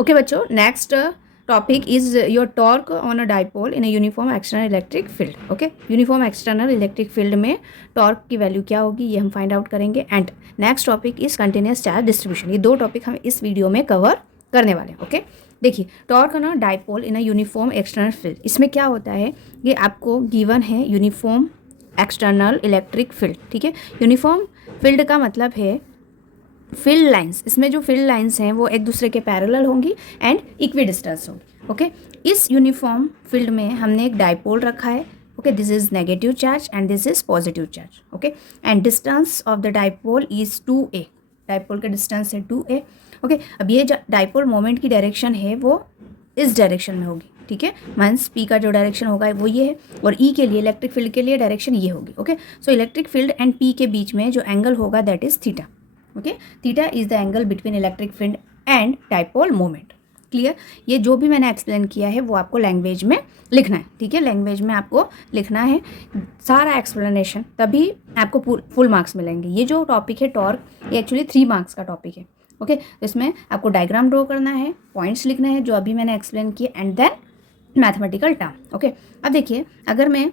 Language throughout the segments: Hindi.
ओके बच्चों, next topic is your torque on a dipole in a uniform external electric field. Okay, uniform external electric field में टॉर्क की वैल्यू क्या होगी ये हम फाइंड आउट करेंगे। And next topic is continuous charge distribution. ये दो टॉपिक हम इस वीडियो में कवर करने वाले हैं। ओके, देखिए torque on a dipole in a uniform external field, इसमें क्या होता है, ये आपको गिवन है यूनिफॉर्म एक्सटर्नल इलेक्ट्रिक फील्ड। ठीक है, यूनिफॉर्म फील्ड का मतलब है फील्ड लाइंस, इसमें जो फील्ड लाइंस हैं वो एक दूसरे के पैरेलल होंगी एंड इक्वी डिस्टेंस होंगी। ओके, इस यूनिफॉर्म फील्ड में हमने एक डाइपोल रखा है। Okay, this is negative charge and this is positive charge. Okay, and distance of the dipole is 2a, dipole का डिस्टेंस है 2a। ओके, अब ये डाइपोल मोमेंट की डायरेक्शन है वो इस डायरेक्शन में होगी। ठीक है, मीन्स पी का जो डायरेक्शन होगा वो ये है, और ई के लिए इलेक्ट्रिक फील्ड के लिए डायरेक्शन ये होगी। Okay, so electric field and P के बीच में जो एंगल होगा that is theta. Okay, theta is the angle between electric field and dipole moment. Clear, ये जो भी मैंने एक्सप्लेन किया है वो आपको लैंग्वेज में लिखना है। ठीक है, लैंग्वेज में आपको लिखना है सारा एक्सप्लेनेशन, तभी आपको फुल मार्क्स मिलेंगे। ये जो टॉपिक है टॉर्क, ये एक्चुअली 3 मार्क्स का टॉपिक है। ओके, तो इसमें आपको डायग्राम ड्रॉ करना है, पॉइंट्स लिखना है जो अभी मैंने एक्सप्लेन किए, and then mathematical term. Okay, अब देखिए अगर मैं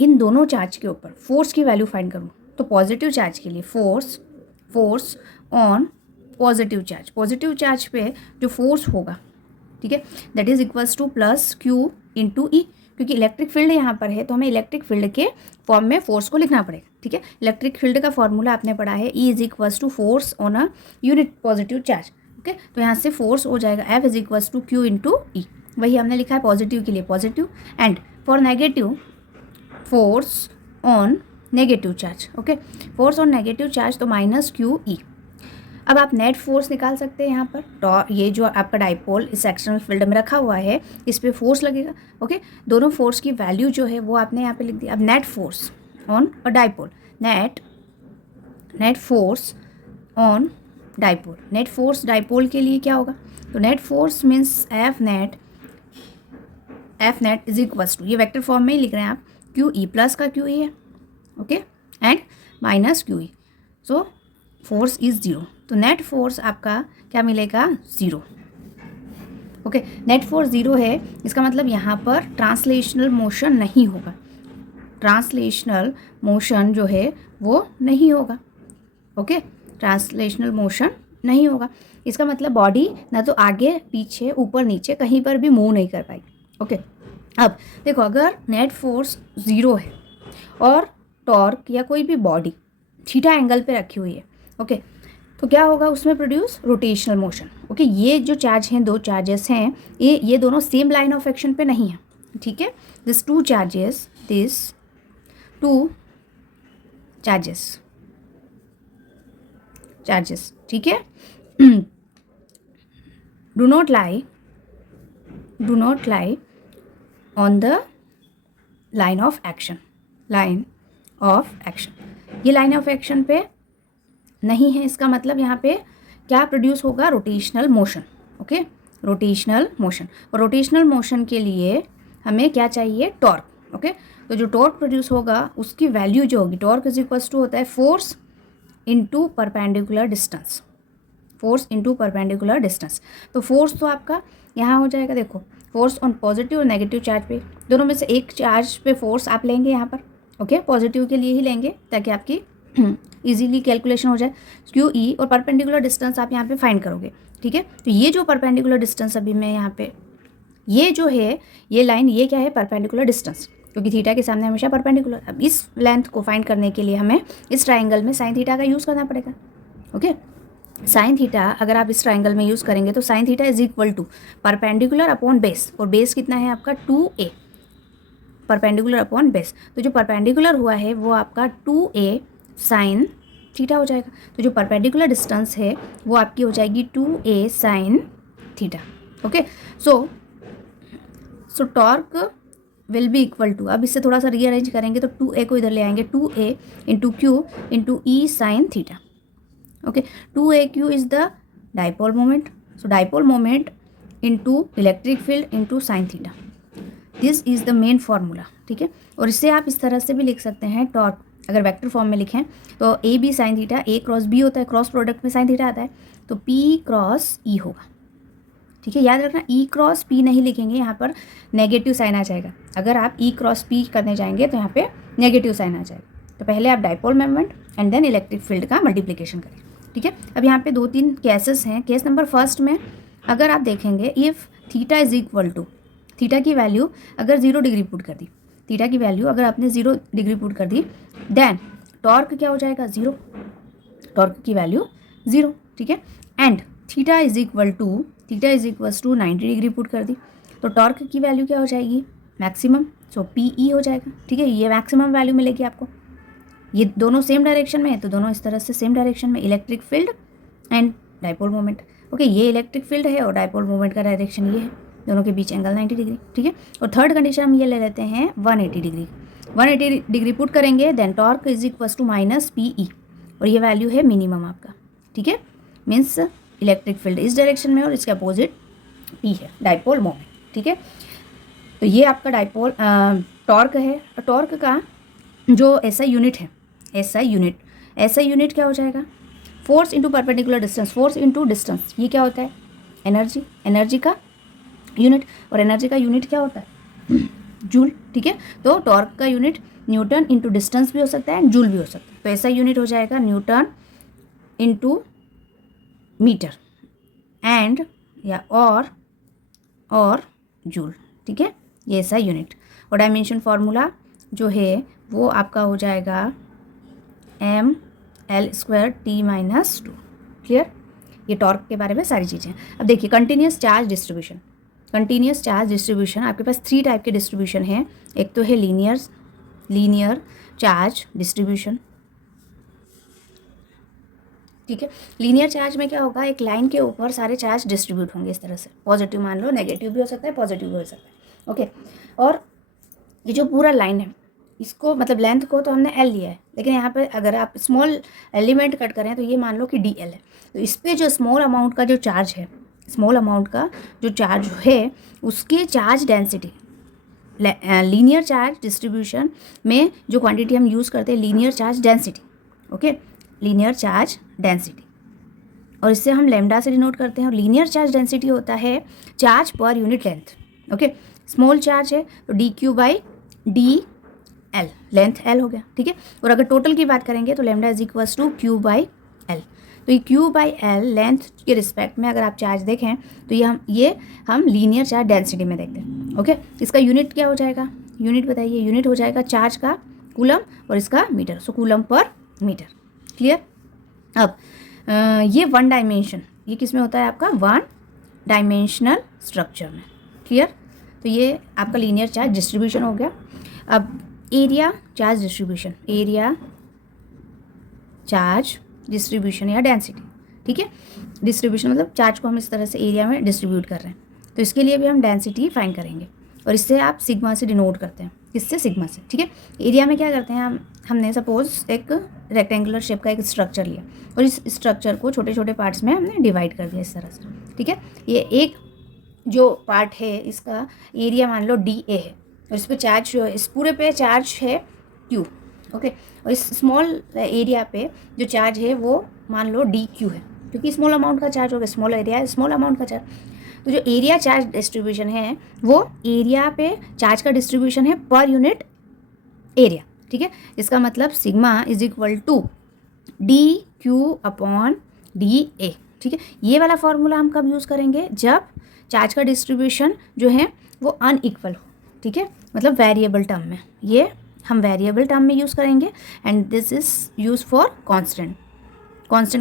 इन दोनों चार्ज के ऊपर फोर्स की वैल्यू फाइंड करूँ तो पॉजिटिव चार्ज के लिए फोर्स ऑन पॉजिटिव चार्ज पे जो फोर्स होगा, ठीक है, that is equals to plus Q into E, क्योंकि इलेक्ट्रिक फील्ड यहाँ पर है तो हमें इलेक्ट्रिक फील्ड के फॉर्म में फोर्स को लिखना पड़ेगा। ठीक है, इलेक्ट्रिक फील्ड का फॉर्मूला आपने पढ़ा है, E is equals to force on a unit positive charge. Okay, तो यहाँ से फोर्स हो जाएगा F is equals to Q into E, वही हमने लिखा है पॉजिटिव के लिए positive, and for negative force on negative charge. Okay, force on negative charge तो माइनस क्यू ई। अब आप नेट फोर्स निकाल सकते हैं यहाँ पर, तो ये जो आपका डाइपोल इस एक्सटर्नल फील्ड में रखा हुआ है इस पर फोर्स लगेगा। ओके, दोनों फोर्स की वैल्यू जो है वो आपने यहाँ पे लिख दी। अब net force on a dipole, net force on dipole, net force dipole के लिए क्या होगा, तो net force means F net is equals to, ये वेक्टर फॉर्म में ही लिख रहे हैं आप, क्यू ई, प्लस का क्यू ई है, okay, and minus Q E, so force is 0, तो नेट फोर्स आपका क्या मिलेगा, 0। ओके, नेट फोर्स 0 है, इसका मतलब यहाँ पर ट्रांसलेशनल मोशन नहीं होगा, ट्रांसलेशनल मोशन जो है वो नहीं होगा। ओके, ट्रांसलेशनल मोशन नहीं होगा, इसका मतलब बॉडी ना तो आगे पीछे ऊपर नीचे कहीं पर भी मूव नहीं कर पाएगी। ओके, अब देखो अगर नेट फोर्स 0 है और टॉर्क या कोई भी बॉडी थीटा एंगल पे रखी हुई है, ओके, तो क्या होगा उसमें प्रोड्यूस रोटेशनल मोशन। ओके, ये जो चार्ज हैं, दो चार्जेस हैं, ये दोनों सेम लाइन ऑफ एक्शन पे नहीं है। ठीक है, दिस टू चार्जेस ठीक है, do not lie on the line of action, ये लाइन ऑफ एक्शन पे नहीं है, इसका मतलब यहाँ पे क्या प्रोड्यूस होगा, rotational motion. Okay, rotational motion, और रोटेशनल मोशन के लिए हमें क्या चाहिए, टॉर्क। ओके, तो जो टॉर्क प्रोड्यूस होगा उसकी वैल्यू जो होगी, टॉर्क इज इक्वल्स टू होता है फोर्स इंटू परपेंडिकुलर डिस्टेंस, तो फोर्स तो आपका यहाँ हो जाएगा, देखो फोर्स ऑन पॉजिटिव और नेगेटिव चार्ज पे, दोनों में से एक चार्ज पे फोर्स आप लेंगे यहाँ पर। ओके, पॉजिटिव के लिए ही लेंगे ताकि आपकी इजीली कैलकुलेशन हो जाए, क्यू ई, और परपेंडिकुलर डिस्टेंस आप यहाँ पे फाइंड करोगे। ठीक है, तो ये जो परपेंडिकुलर डिस्टेंस अभी मैं यहाँ पे, ये जो है ये लाइन, ये क्या है, परपेंडिकुलर डिस्टेंस, क्योंकि थीटा के सामने हमेशा परपेंडिकुलर। अब इस लेंथ को फाइंड करने के लिए हमें इस ट्राइंगल में साइन थीटा का यूज़ करना पड़ेगा। ओके, साइन थीटा अगर आप इस ट्राइंगल में यूज़ करेंगे तो sine theta is equal to perpendicular upon base, और बेस कितना है आपका 2a, परपेंडिकुलर अपॉन बेस, तो जो परपेंडिकुलर हुआ है वो आपका 2a साइन थीटा हो जाएगा, तो जो परपेंडिकुलर डिस्टेंस है वो आपकी हो जाएगी 2a sine theta. Okay, so torque will be equal to, अब इससे थोड़ा सा रीअरेंज करेंगे तो 2a को इधर ले आएंगे, 2a into Q into E sign theta. Okay, 2aq is the dipole moment, so dipole moment into electric field into sine theta, this is the main formula. ठीक है, और इससे आप इस तरह से भी लिख सकते हैं, टॉर्क अगर वेक्टर फॉर्म में लिखें तो A B sine theta, A cross B होता है, क्रॉस प्रोडक्ट में साइन थीटा आता है, तो पी क्रॉस ई होगा। ठीक है, याद रखना ई क्रॉस पी नहीं लिखेंगे, यहाँ पर नेगेटिव साइन आ जाएगा। अगर आप ई क्रॉस पी करने जाएंगे तो यहाँ पे नेगेटिव साइन आ जाएगा। तो पहले आप dipole moment and then electric field का मल्टीप्लिकेशन करें। ठीक है, अब यहाँ पे 2-3 केसेस हैं। केस नंबर फर्स्ट में अगर आप देखेंगे, if theta is equal to, theta की वैल्यू अगर 0 डिग्री पुट कर दी, थीटा की वैल्यू अगर आपने 0 डिग्री पुट कर दी, देन टॉर्क क्या हो जाएगा, 0, टॉर्क की वैल्यू 0। ठीक है, and theta is equal to 90 degree put कर दी, तो टॉर्क की वैल्यू क्या हो जाएगी, मैक्सिमम, सो पी ई हो जाएगा। ठीक है, ये मैक्सिमम वैल्यू मिलेगी आपको। ये दोनों सेम डायरेक्शन में है तो दोनों इस तरह से सेम डायरेक्शन में, electric field and dipole moment. Okay, ये इलेक्ट्रिक फील्ड है और डाइपोल मोमेंट का डायरेक्शन ये है, दोनों के बीच एंगल 90 डिग्री। ठीक है, और थर्ड कंडीशन हम ये ले लेते हैं 180 डिग्री। 180 डिग्री पुट करेंगे, then torque is equal to minus P E, और ये वैल्यू है मिनिमम आपका। ठीक है, मीन्स इलेक्ट्रिक फील्ड इस डायरेक्शन में और इसके अपोजिट पी है, डाइपोल मोमेंट। ठीक है, तो ये आपका डाइपोल टॉर्क है। टॉर्क का जो एसआई यूनिट है, एसआई यूनिट क्या हो जाएगा, force into perpendicular distance, force into distance, ये क्या होता है, एनर्जी का यूनिट, और एनर्जी का यूनिट क्या होता है, जूल। ठीक है, तो टॉर्क का यूनिट न्यूटन इंटू डिस्टेंस भी हो सकता है, जूल भी हो सकता है। तो एसआई यूनिट हो जाएगा न्यूटन इंटू मीटर एंड या और जूल। ठीक है, ये एसआई यूनिट, और डायमेंशन फार्मूला जो है वो आपका हो जाएगा ml² t-2। क्लियर, ये टॉर्क के बारे में सारी चीज़ें। अब देखिए कंटिन्यूस चार्ज डिस्ट्रीब्यूशन, आपके पास 3 टाइप के डिस्ट्रीब्यूशन हैं। एक तो है लीनियर चार्ज डिस्ट्रीब्यूशन। ठीक है, लीनियर चार्ज में क्या होगा, एक लाइन के ऊपर सारे चार्ज डिस्ट्रीब्यूट होंगे इस तरह से, पॉजिटिव मान लो, नेगेटिव भी हो सकता है, पॉजिटिव भी हो सकता है। ओके, और ये जो पूरा लाइन है, इसको मतलब लेंथ को तो हमने एल लिया है, लेकिन यहाँ पे अगर आप स्मॉल एलिमेंट कट करें तो ये मान लो कि डी एल है। तो इस पर जो स्मॉल अमाउंट का जो चार्ज है, उसके charge density, linear charge distribution में जो क्वांटिटी हम यूज़ करते हैं, linear charge density. Okay, linear charge density, और इससे हम लैम्डा से डिनोट करते हैं। और लीनियर चार्ज डेंसिटी होता है charge per unit length. Okay, small charge है तो dQ/dl, लेंथ L हो गया। ठीक है, और अगर टोटल की बात करेंगे तो lambda is equals to Q/L। तो ये Q/L लेंथ के रिस्पेक्ट में अगर आप चार्ज देखें तो ये हम लीनियर चार्ज डेंसिटी में देखते हैं। ओके, इसका यूनिट क्या हो जाएगा, यूनिट बताइए, यूनिट हो जाएगा चार्ज का कूलम और इसका मीटर, सो कूलम पर मीटर। क्लियर, अब ये 1 डायमेंशन, ये किस में होता है आपका 1 डायमेंशनल स्ट्रक्चर में। क्लियर, तो ये आपका लीनियर चार्ज डिस्ट्रीब्यूशन हो गया। अब एरिया चार्ज डिस्ट्रीब्यूशन या डेंसिटी। ठीक है, डिस्ट्रीब्यूशन मतलब चार्ज को हम इस तरह से एरिया में डिस्ट्रीब्यूट कर रहे हैं, तो इसके लिए भी हम डेंसिटी फाइंड करेंगे, और इससे आप सिग्मा से डिनोट करते हैं, किससे, सिग्मा से। ठीक है, एरिया में क्या करते हैं हमने सपोज एक रेक्टेंगुलर शेप का एक स्ट्रक्चर लिया और इस स्ट्रक्चर को छोटे छोटे पार्ट्स में हमने डिवाइड कर दिया इस तरह से। ठीक है, ये एक जो पार्ट है इसका एरिया मान लो DA है, और इस पे चार्ज, इस पूरे पे चार्ज है Q। ओके, और इस स्मॉल एरिया पे जो चार्ज है वो मान लो DQ है, क्योंकि स्मॉल अमाउंट का चार्ज होगा, स्मॉल एरिया है, स्मॉल अमाउंट का चार्ज। तो जो एरिया चार्ज डिस्ट्रीब्यूशन है वो एरिया पे चार्ज का डिस्ट्रीब्यूशन है पर यूनिट एरिया। ठीक है, इसका मतलब sigma is equal to DQ/DA। ठीक है, ये वाला फॉर्मूला हम कब यूज़ करेंगे, जब चार्ज का डिस्ट्रीब्यूशन जो है वो अनइक्वल हो। ठीक है, मतलब वेरिएबल टर्म में, ये हम वेरिएबल टर्म में यूज़ करेंगे, and this is use for constant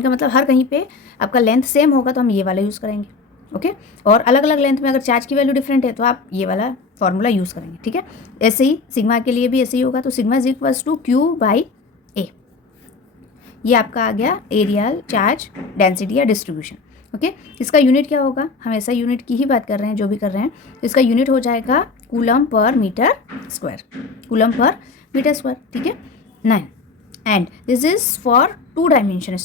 का मतलब हर कहीं पे आपका लेंथ सेम होगा तो हम ये वाला यूज़ करेंगे। ओके, और अलग अलग लेंथ में अगर चार्ज की वैल्यू डिफरेंट है तो आप ये वाला फॉर्मूला यूज़ करेंगे। ठीक है, ऐसे ही सिग्मा के लिए भी ऐसे ही होगा, तो sigma is equals to Q/A। ये आपका आ गया एरियल चार्ज डेंसिटी या डिस्ट्रीब्यूशन। ओके, इसका यूनिट क्या होगा, हम ऐसा यूनिट की ही बात कर रहे हैं जो भी कर रहे हैं, तो इसका यूनिट हो जाएगा कूलम पर मीटर स्क्वायर। ठीक है, 9, and this is for 2 dimension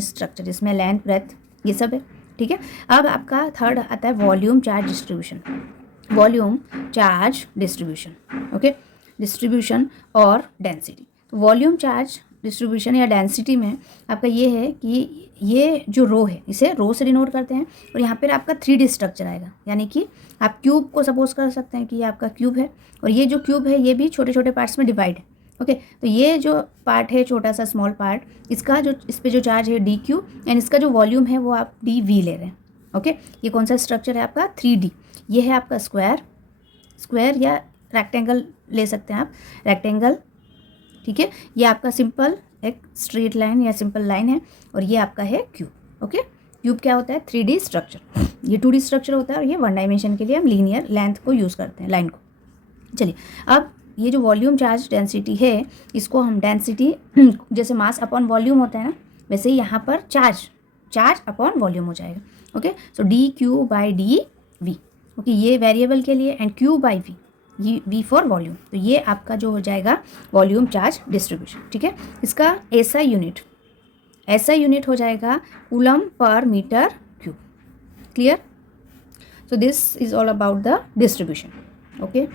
structure, जिसमें लेंथ ब्रेथ ये सब है। ठीक है, अब आपका थर्ड आता है volume charge distribution. Okay, distribution और डेंसिटी। तो वॉल्यूम चार्ज डिस्ट्रीब्यूशन या डेंसिटी में आपका ये है कि ये जो रो है इसे रो से डिनोट करते हैं, और यहाँ पर आपका 3D स्ट्रक्चर आएगा, यानी कि आप क्यूब को सपोज कर सकते हैं कि ये आपका क्यूब है, और ये जो क्यूब है ये भी छोटे छोटे पार्ट्स में डिवाइड है। ओके, तो ये जो पार्ट है छोटा सा स्मॉल पार्ट, इसका जो इस पर जो चार्ज है DQ एंड इसका जो वॉल्यूम है वो आप DV ले रहे हैं। ओके, ये कौन सा स्ट्रक्चर है आपका 3D। ये है आपका स्क्वायर या रेक्टेंगल ले सकते हैं आप, रेक्टेंगल, ठीक है। ये आपका सिंपल एक स्ट्रेट लाइन या सिंपल लाइन है, और ये आपका है क्यूब। ओके, क्यूब क्या होता है 3D स्ट्रक्चर, ये 2D स्ट्रक्चर होता है, और ये 1 डायमेंशन के लिए हम लीनियर लेंथ को यूज़ करते हैं, लाइन को। चलिए, अब ये जो वॉल्यूम चार्ज डेंसिटी है इसको हम डेंसिटी जैसे मास अपॉन वॉल्यूम होता है ना, वैसे ही यहाँ पर चार्ज अपॉन वॉल्यूम हो जाएगा। ओके, सो DQ/dV। ओके, ये वेरिएबल के लिए, एंड Q/V, ये V फॉर वॉल्यूम, तो ये आपका जो हो जाएगा वॉल्यूम चार्ज डिस्ट्रीब्यूशन। ठीक है, इसका SI यूनिट हो जाएगा कूलम पर metre cube. Clear? So this is all about the distribution. Okay.